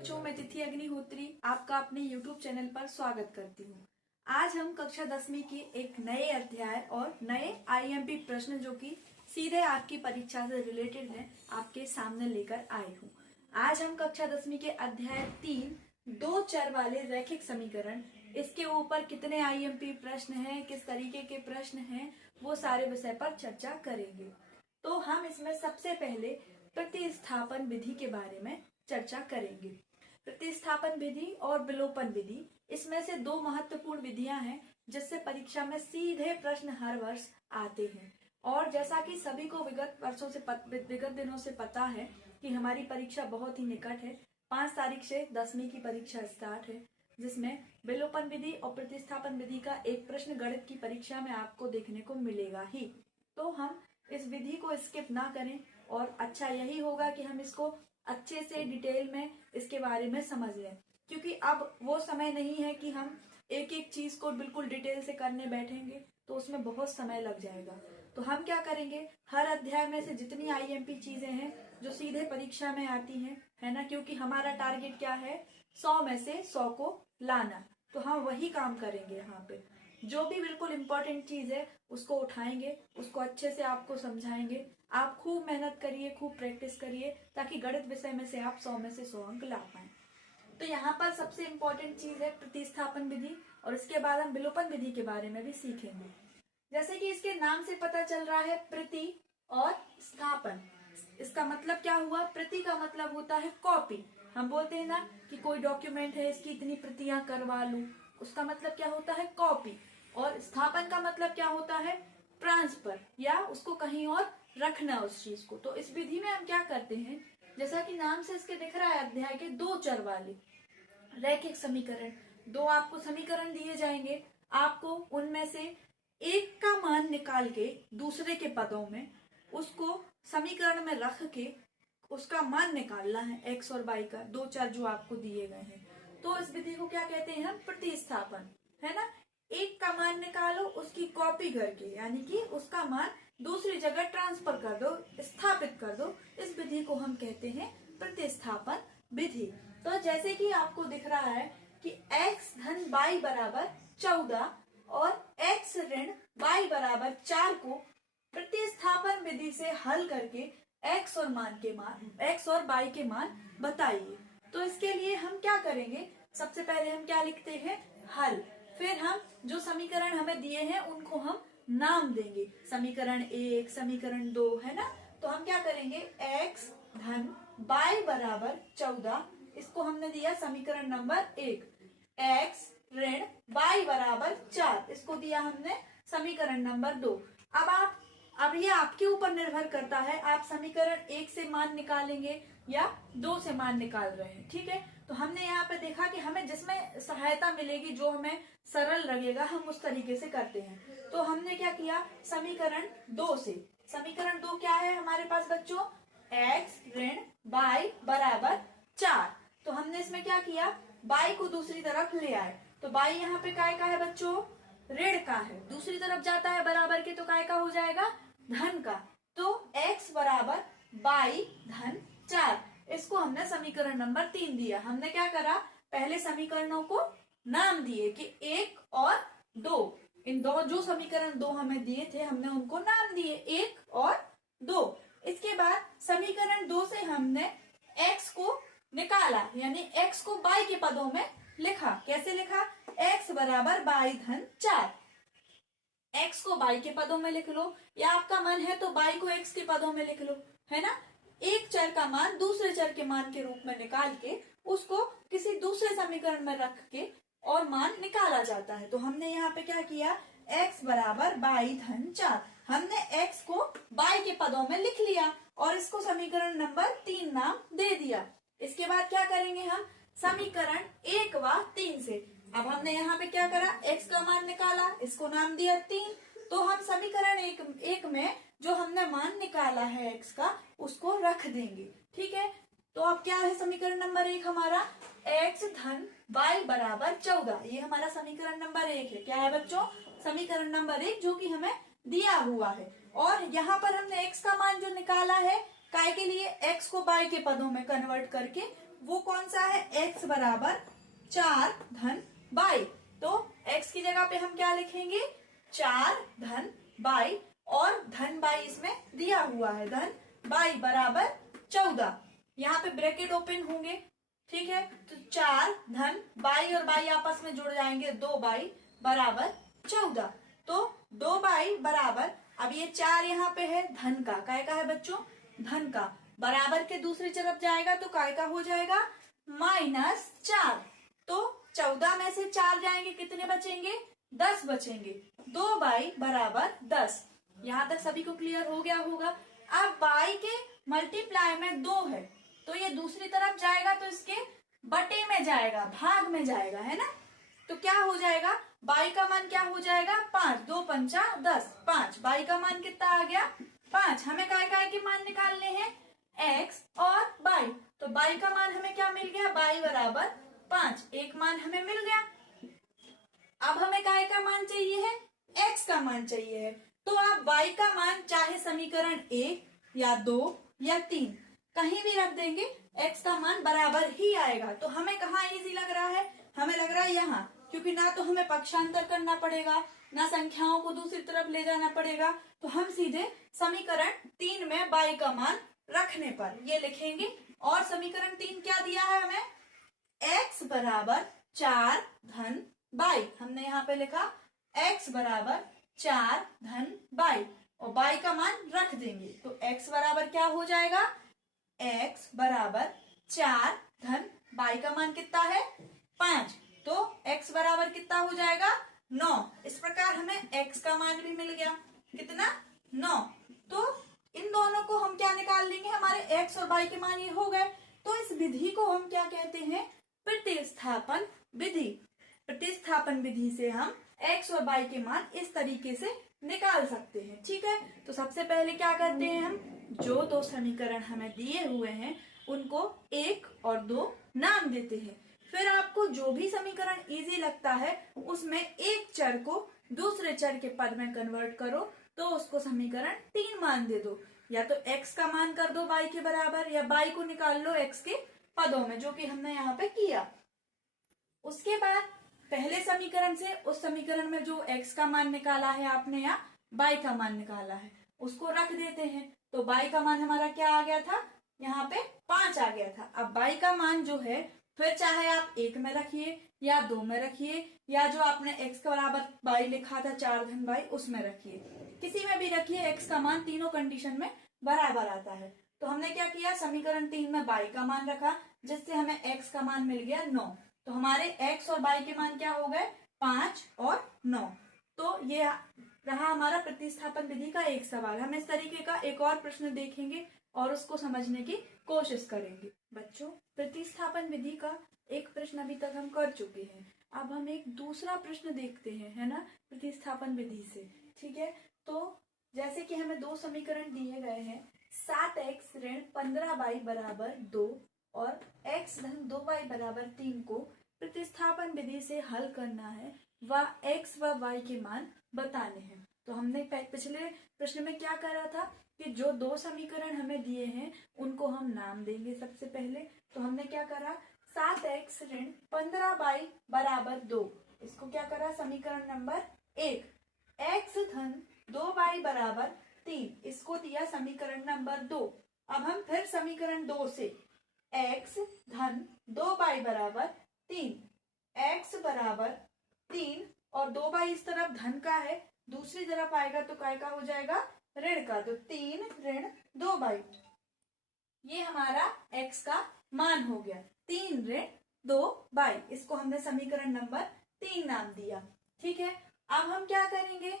बच्चों, मैं तिथि अग्निहोत्री आपका अपने YouTube चैनल पर स्वागत करती हूँ। आज हम कक्षा 10वीं की एक नए अध्याय और नए IMP प्रश्न जो कि सीधे आपकी परीक्षा से रिलेटेड है आपके सामने लेकर आई हूँ। आज हम कक्षा 10वीं के अध्याय 3 दो चर वाले रैखिक समीकरण, इसके ऊपर कितने IMP प्रश्न हैं, किस तरीके के प्रश्न हैं, वो सारे विषय पर चर्चा करेंगे। तो हम इसमें सबसे पहले प्रतिस्थापन विधि के बारे में चर्चा करेंगे। प्रतिस्थापन विधि और विलोपन विधि, इसमें से दो महत्वपूर्ण विधियां हैं जिससे परीक्षा में सीधे प्रश्न हर वर्ष आते हैं। और जैसा कि सभी को विगत दिनों से पता है कि हमारी परीक्षा बहुत ही निकट है। 5 तारीख से 10वीं की परीक्षा स्टार्ट है, जिसमें विलोपन विधि और प्रतिस्थापन विधि का एक प्रश्न गणित की परीक्षा में आपको देखने को मिलेगा ही। तो हम इस विधि को स्किप ना करें और अच्छा यही होगा कि हम इसको अच्छे से डिटेल में इसके बारे में समझ लें, क्योंकि अब वो समय नहीं है कि हम एक एक चीज को बिल्कुल डिटेल से करने बैठेंगे तो उसमें बहुत समय लग जाएगा। तो हम क्या करेंगे, हर अध्याय में से जितनी IMP चीजें हैं जो सीधे परीक्षा में आती हैं, है ना, क्योंकि हमारा टारगेट क्या है, 100 में से 100 को लाना। तो हम वही काम करेंगे। यहाँ पे जो भी बिल्कुल इम्पोर्टेंट चीज है उसको उठाएंगे, उसको अच्छे से आपको समझाएंगे। आप खूब मेहनत करिए, खूब प्रैक्टिस करिए, ताकि गणित विषय में से आप 100 में से 100 अंक ला पाए। तो यहाँ पर सबसे इम्पोर्टेंट चीज है प्रतिस्थापन विधि, और इसके बाद हम विलोपन विधि के बारे में भी सीखेंगे। जैसे कि इसके नाम से पता चल रहा है, प्रति और स्थापन। इसका मतलब क्या हुआ, प्रति का मतलब होता है कॉपी। हम बोलते हैं ना कि कोई डॉक्यूमेंट है, इसकी इतनी प्रतियां करवा लूं, उसका मतलब क्या होता है, कॉपी। और स्थापन का मतलब क्या होता है, ट्रांसफर, या उसको कहीं और रखना उस चीज को। तो इस विधि में हम क्या करते हैं, जैसा कि नाम से इसके दिख रहा है, अध्याय के दो चर वाले रैखिक समीकरण, दो आपको समीकरण दिए जाएंगे। आपको उनमें से एक का मान निकाल के दूसरे के पदों में उसको समीकरण में रख के उसका मान निकालना है, x और y का, दो चर जो आपको दिए गए हैं। तो इस विधि को क्या कहते हैं हम, प्रतिस्थापन, है ना। एक का मान निकालो, उसकी कॉपी करके, यानी कि उसका मान दूसरी जगह ट्रांसफर कर दो, स्थापित कर दो। इस विधि को हम कहते हैं प्रतिस्थापन विधि। तो जैसे कि आपको दिख रहा है कि x धन y बराबर 14 और x ऋण y बराबर 4 को प्रतिस्थापन विधि से हल करके x और y के मान बताइए। तो इसके लिए हम क्या करेंगे, सबसे पहले हम क्या लिखते हैं, हल। फिर हम जो समीकरण हमें दिए हैं उनको हम नाम देंगे, समीकरण 1, समीकरण 2, है ना। तो हम क्या करेंगे, x धन y बराबर 14, इसको हमने दिया समीकरण नंबर 1। x ऋण y बराबर 4, इसको दिया हमने समीकरण नंबर 2। अब ये आपके ऊपर निर्भर करता है, आप समीकरण 1 से मान निकालेंगे या 2 से मान निकाल रहे हैं, ठीक है। तो हमने यहाँ पे देखा कि हमें जिसमें सहायता मिलेगी, जो हमें सरल लगेगा, हम उस तरीके से करते हैं। तो हमने क्या किया, समीकरण 2 से, समीकरण 2 क्या है हमारे पास बच्चों, x ऋण y बराबर 4। तो हमने इसमें क्या किया, y को दूसरी तरफ ले आए। तो y यहाँ पे काय का है बच्चों, ऋण का है, दूसरी तरफ जाता है बराबर के, तो काय का हो जाएगा, धन का। तो x बराबर y धन 4, इसको हमने समीकरण नंबर 3 दिया। हमने क्या करा, पहले समीकरणों को नाम दिए कि 1 और 2, इन दो जो समीकरण 2 हमें दिए थे, हमने उनको नाम दिए 1 और 2। इसके बाद समीकरण 2 से हमने x को निकाला, यानी x को y के पदों में लिखा। कैसे लिखा, x बराबर y धन 4। x को y के पदों में लिख लो, या आपका मन है तो y को x के पदों में लिख लो, है ना। एक चर का मान दूसरे चर के मान के रूप में निकाल के उसको किसी दूसरे समीकरण में रख के और मान निकाला जाता है। तो हमने यहाँ पे क्या किया, x बराबर y धन 4, हमने x को y के पदों में लिख लिया और इसको समीकरण नंबर 3 नाम दे दिया। इसके बाद क्या करेंगे हम, समीकरण 1 व 3 से, अब हमने यहाँ पे क्या करा, x का मान निकाला, इसको नाम दिया 3। तो हम समीकरण 1 में जो हमने मान निकाला है x का, उसको रख देंगे, ठीक है। तो अब क्या है समीकरण नंबर 1 हमारा, x धन y बराबर 14, ये हमारा समीकरण नंबर 1 है। क्या है बच्चों, समीकरण नंबर 1, जो कि हमें दिया हुआ है। और यहाँ पर हमने x का मान जो निकाला है, काय के लिए, x को y के पदों में कन्वर्ट करके वो कौन सा है, x बराबर 4 धन बाई। तो x की जगह पे हम क्या लिखेंगे, 4 धन बाई, और धन बाई इसमें दिया हुआ है, धन बाई बराबर 14। यहाँ पे ब्रैकेट ओपन होंगे, ठीक है। तो 4 धन बाई और बाई आपस में जुड़ जाएंगे, 2 बाई बराबर 14। तो 2 बाई बराबर, अब ये 4 यहाँ पे है धन का, काय का है बच्चों, धन का, बराबर के दूसरी तरफ जाएगा तो काय का हो जाएगा, -4। तो 14 में से 4 जाएंगे, कितने बचेंगे, 10 बचेंगे। 2 बाई बराबर 10। यहाँ तक सभी को क्लियर हो गया होगा। अब बाई के मल्टीप्लाई में 2 है, तो ये दूसरी तरफ जाएगा तो इसके बटे में जाएगा, भाग में जाएगा, है ना। तो क्या हो जाएगा, बाई का मान क्या हो जाएगा, 5, 2 पंचा 10, 5। बाई का मान कितना आ गया, 5। हमें काय काय के मान निकालने हैं, x और बाई। तो बाई का मान हमें क्या मिल गया, बाई बराबर 5, एक मान हमें मिल गया। अब हमें काय का मान चाहिए है, x का मान चाहिए है। तो आप y का मान चाहे समीकरण 1 या 2 या 3 कहीं भी रख देंगे, x का मान बराबर ही आएगा। तो हमें कहाँ इजी लग रहा है, हमें लग रहा है यहाँ, क्योंकि ना तो हमें पक्षांतर करना पड़ेगा, ना संख्याओं को दूसरी तरफ ले जाना पड़ेगा। तो हम सीधे समीकरण 3 में y का मान रखने पर ये लिखेंगे। और समीकरण 3 क्या दिया है हमें, x बराबर 4 धन बाई। हमने यहाँ पे लिखा x बराबर 4 धन बाई, और बाई का मान रख देंगे। तो x बराबर क्या हो जाएगा, x बराबर 4 धन बाई का मान कितना है, 5। तो x बराबर कितना हो जाएगा, 9। इस प्रकार हमें x का मान भी मिल गया, कितना, 9। तो इन दोनों को हम क्या निकाल लेंगे, हमारे x और y के मान ये हो गए। तो इस विधि को हम क्या कहते हैं, प्रतिस्थापन विधि। प्रतिस्थापन विधि से हम x और y के मान इस तरीके से निकाल सकते हैं, ठीक है। तो सबसे पहले क्या करते हैं, हम जो 2 समीकरण हमें दिए हुए हैं उनको 1 और 2 नाम देते हैं। फिर आपको जो भी समीकरण इजी लगता है उसमें एक चर को दूसरे चर के पद में कन्वर्ट करो, तो उसको समीकरण 3 मान दे दो। या तो x का मान कर दो y के बराबर, या y को निकाल लो x के पदों में, जो कि हमने यहाँ पे किया। उसके बाद पहले समीकरण से उस समीकरण में जो x का मान निकाला है आपने, या y का मान निकाला है, उसको रख देते हैं। तो y का मान हमारा क्या आ गया था, यहाँ पे 5 आ गया था। अब y का मान जो है, फिर चाहे आप 1 में रखिए या 2 में रखिए, या जो आपने x के बराबर y लिखा था 4 धन y, उसमें रखिए, किसी में भी रखिए, x का मान तीनों कंडीशन में बराबर आता है। तो हमने क्या किया, समीकरण 3 में y का मान रखा, जिससे हमें x का मान मिल गया 9। तो हमारे x और y के मान क्या हो गए, 5 और 9। तो ये रहा हमारा प्रतिस्थापन विधि का एक सवाल। हम इस तरीके का एक और प्रश्न देखेंगे और उसको समझने की कोशिश करेंगे। बच्चों, प्रतिस्थापन विधि का एक प्रश्न अभी तक हम कर चुके हैं। अब हम एक दूसरा प्रश्न देखते हैं, है ना, प्रतिस्थापन विधि से, ठीक है। तो जैसे कि हमें 2 समीकरण दिए गए हैं, 7x ऋण 15y बराबर 2 और x धन 2y बराबर 3 को प्रतिस्थापन विधि से हल करना है, व x व y के मान बताने हैं। तो हमने पिछले प्रश्न में क्या करा था कि जो 2 समीकरण हमें दिए हैं उनको हम नाम देंगे सबसे पहले। तो हमने क्या करा, 7x ऋण 15y बराबर 2, इसको क्या करा, समीकरण नंबर 1। x धन 2y बराबर 3, इसको दिया समीकरण नंबर 2। अब हम फिर समीकरण 2 से x धन 2y बराबर 3, x बराबर 3 और 2y इस तरफ धन का है, दूसरी तरफ आएगा तो काय का हो जाएगा, ऋण का। तो 3 ऋण 2y, ये हमारा x का मान हो गया, 3 ऋण 2y। इसको हमने समीकरण नंबर 3 नाम दिया, ठीक है। अब हम क्या करेंगे,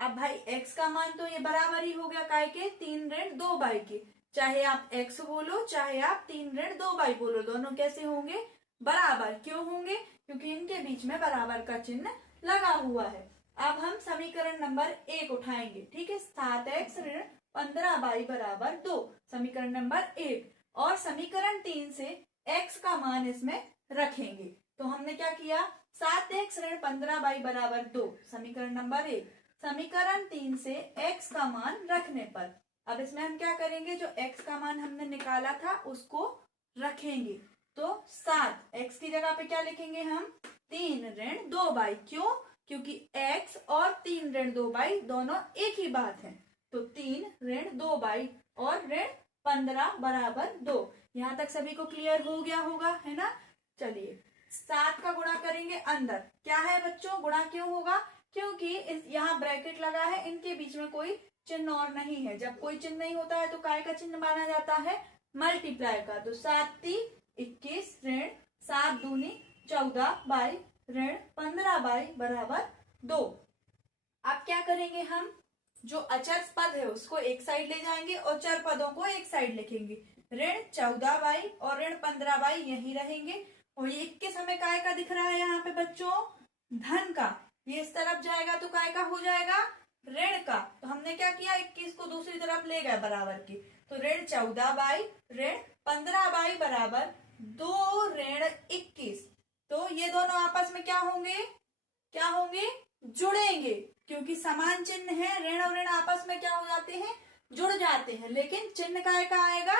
अब भाई x का मान तो ये बराबर ही हो गया काय के, 3 ऋण 2y के। चाहे आप x बोलो चाहे आप 3 ऋण 2y बोलो, दोनों कैसे होंगे, बराबर। क्यों होंगे, क्योंकि इनके बीच में बराबर का चिन्ह लगा हुआ है। अब हम समीकरण नंबर 1 उठाएंगे, ठीक है। 7x ऋण 15y बराबर 2, समीकरण नंबर 1। और समीकरण 3 से x का मान इसमें रखेंगे। तो हमने क्या किया, 7x ऋण 15y बराबर 2, समीकरण नंबर 1। समीकरण 3 से x का मान रखने पर अब इसमें हम क्या करेंगे, जो x का मान हमने निकाला था उसको रखेंगे। तो 7। x की जगह पे क्या लिखेंगे हम? 3 ऋण 2y। क्यों? क्योंकि x और 3 ऋण 2y दोनों एक ही बात है। तो 3 ऋण 2y और ऋण 15 बराबर 2। यहां तक सभी को क्लियर हो गया होगा, है ना? चलिए 7 का गुणा करेंगे अंदर। क्या है बच्चों? गुणा क्यों होगा? क्योंकि यहाँ ब्रैकेट लगा है, इनके बीच में कोई चिन्ह और नहीं है। जब कोई चिन्ह नहीं होता है तो काय का चिन्ह माना जाता है? मल्टीप्लाई का। तो 7 × 21 ऋण 7 दूनी 14 बाई ऋण 15 बाई बराबर 2। अब क्या करेंगे हम? जो अचर पद है उसको एक साइड ले जाएंगे और चर पदों को एक साइड लिखेंगे। ऋण 14 बाई और ऋण 15 बाई यही रहेंगे। और ये 21 हमें काय का दिख रहा है यहाँ पे बच्चों? धन का। ये इस तरफ जाएगा तो काय का हो जाएगा? ऋण का। तो हमने क्या किया? 21 को दूसरी तरफ ले गए बराबर की। तो ऋण 14 बाई ऋण 15 बाई बराबर 2 ऋण 21। तो ये दोनों आपस में क्या होंगे? क्या होंगे? जुड़ेंगे। क्योंकि समान चिन्ह है, ऋण और ऋण आपस में क्या हो जाते हैं? जुड़ जाते हैं। लेकिन चिन्ह काय का आएगा?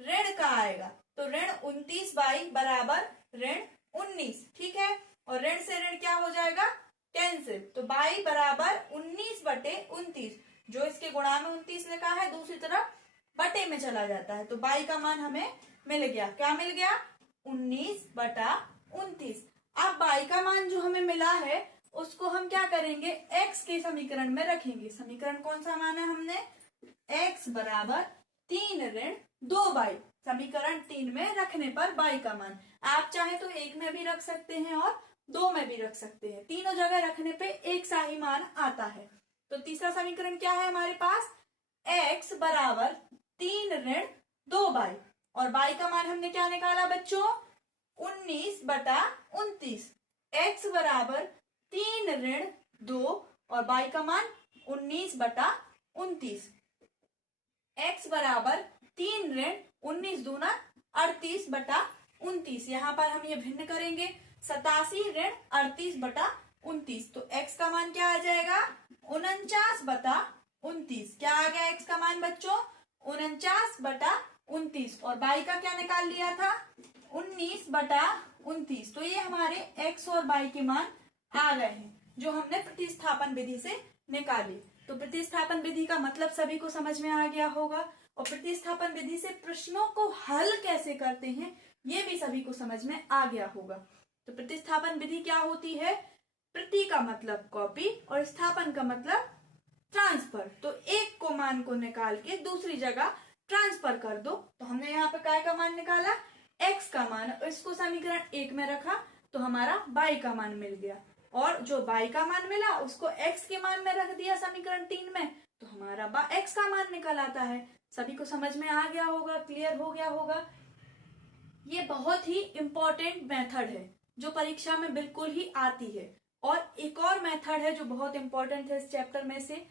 ऋण का आएगा। तो ऋण 29 बाई बराबर ऋण 19। ठीक है। और ऋण से ऋण क्या हो जाएगा? कैंसिल। तो बाई बराबर 19/29। जो इसके गुणा में 29 लिखा है दूसरी तरफ बटे में चला जाता है। तो बाई का मान हमें मिल गया। क्या मिल गया? 19/29। अब बाई का मान जो हमें मिला है उसको हम क्या करेंगे? x के समीकरण में रखेंगे। समीकरण कौन सा माना हमने? x बराबर 3 ऋण 2y। समीकरण 3 में रखने पर y का मान आप चाहे तो 1 में भी रख सकते हैं और 2 में भी रख सकते हैं। तीनों जगह रखने पे एक सा ही मान आता है। तो तीसरा समीकरण क्या है हमारे पास? x बराबर 3 ऋण 2y। और y का मान हमने क्या निकाला बच्चों? 19/29। x बराबर 3 ऋण 2 और y का मान 19/29। x बराबर 3 ऋण 19 दूना 38/29। यहाँ पर हम ये भिन्न करेंगे। 87 ऋण 38/29। तो x का मान क्या आ जाएगा? 49/29। क्या आ गया x का मान बच्चों? 49/29। और y का क्या निकाल लिया था? 19/29। तो ये हमारे x और y के मान आ गए हैं जो हमने प्रतिस्थापन विधि से निकाली। तो प्रतिस्थापन विधि का मतलब सभी को समझ में आ गया होगा। और प्रतिस्थापन विधि से प्रश्नों को हल कैसे करते हैं ये भी सभी को समझ में आ गया होगा। तो प्रतिस्थापन विधि क्या होती है? प्रति का मतलब कॉपी और स्थापन का मतलब ट्रांसफर। तो एक को मान को निकाल के दूसरी जगह ट्रांसफर कर दो। तो हमने यहाँ पे काय का मान निकाला? x का मान। इसको समीकरण 1 में रखा तो हमारा y का मान मिल गया। और जो y का मान मिला उसको x के मान में रख दिया समीकरण 3 में, तो हमारा x का मान निकल आता है। सभी को समझ में आ गया होगा, क्लियर हो गया होगा। ये बहुत ही इम्पोर्टेंट मेथड है जो परीक्षा में बिल्कुल ही आती है। और एक और मेथड है जो बहुत इंपॉर्टेंट है इस चैप्टर में से,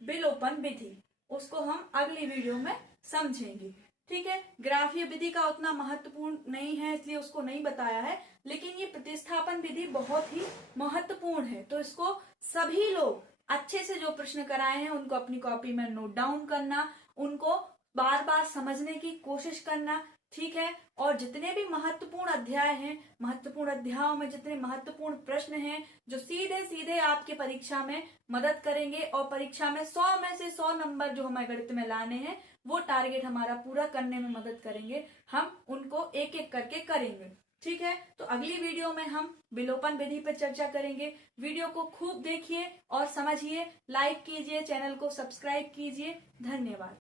विलोपन विधि। उसको हम अगली वीडियो में समझेंगे। ठीक है। ग्राफीय विधि का उतना महत्वपूर्ण नहीं है इसलिए उसको नहीं बताया है, लेकिन ये प्रतिस्थापन विधि बहुत ही महत्वपूर्ण है। तो इसको सभी लोग अच्छे से जो प्रश्न कराए हैं उनको अपनी कॉपी में नोट डाउन करना, उनको बार बार समझने की कोशिश करना। ठीक है। और जितने भी महत्वपूर्ण अध्याय हैं, महत्वपूर्ण अध्यायों में जितने महत्वपूर्ण प्रश्न हैं जो सीधे सीधे आपके परीक्षा में मदद करेंगे और परीक्षा में 100 में से 100 नंबर जो हमें गणित में लाने हैं वो टारगेट हमारा पूरा करने में मदद करेंगे, हम उनको एक एक करके करेंगे। ठीक है। तो अगली वीडियो में हम विलोपन विधि पर चर्चा करेंगे। वीडियो को खूब देखिए और समझिए, लाइक कीजिए, चैनल को सब्सक्राइब कीजिए। धन्यवाद।